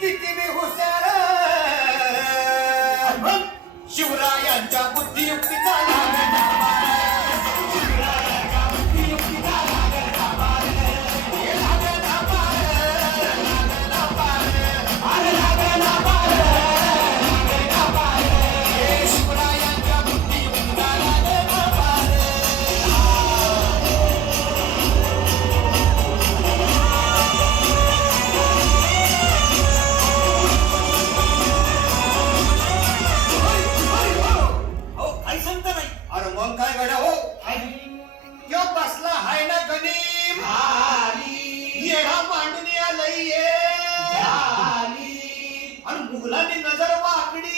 किती बी हुशार शिवरायांच्या बुद्धियुक्तीचा लागला शिवरायांच्या बुद्धियुक्तीचा लागला पार हे लागला पार लागला पार अरे लागला पार लागला पार हे शिवरायांच्या बुद्धियुक्तीचा लागला पार अरे मग काय गड्या हो यो बसला हाय ना गणिम येडा मांडून आलंय ये आणि मुघलांनी नजर वाकडी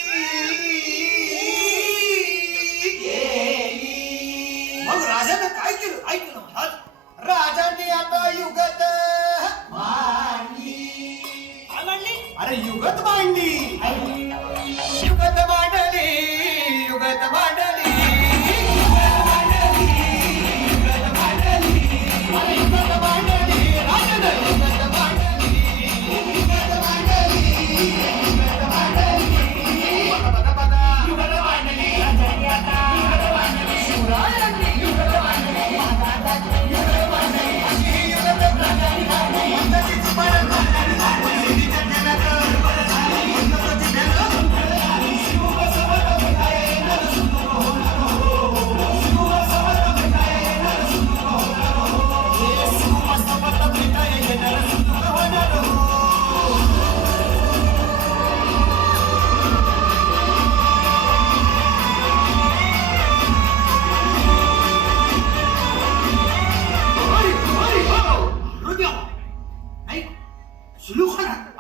मग राजानं काय केलं ऐक ना महाराज राजाने आता युगत मांडली अरे युगत मांडली युगत मांडली युगत मांडली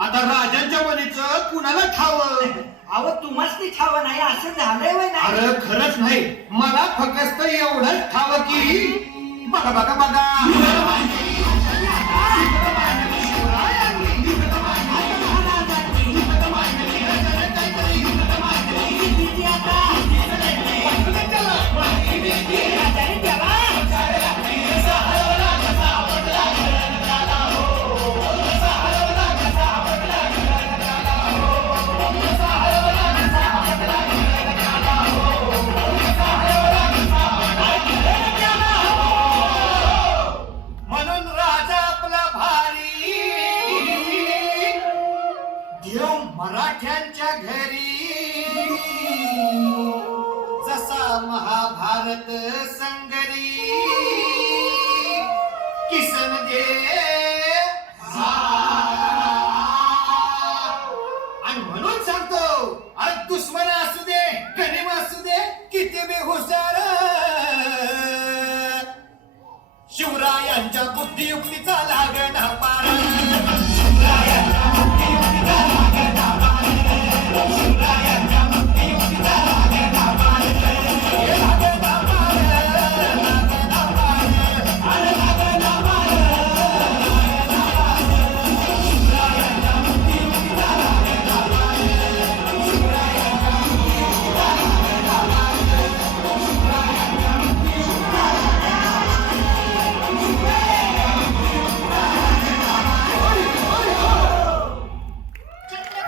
आता राजांच्या मनीचं कुणाला ठावं अहो तुम्हाच ते ठाव नाही असं झालंय वय नाही अरे खरंच नाही मला फक्त एवढंच ठावं की बघा बघा बघा म्हणून राजा आपला भारी देव मराठ्यांच्या घरी जसा महाभारत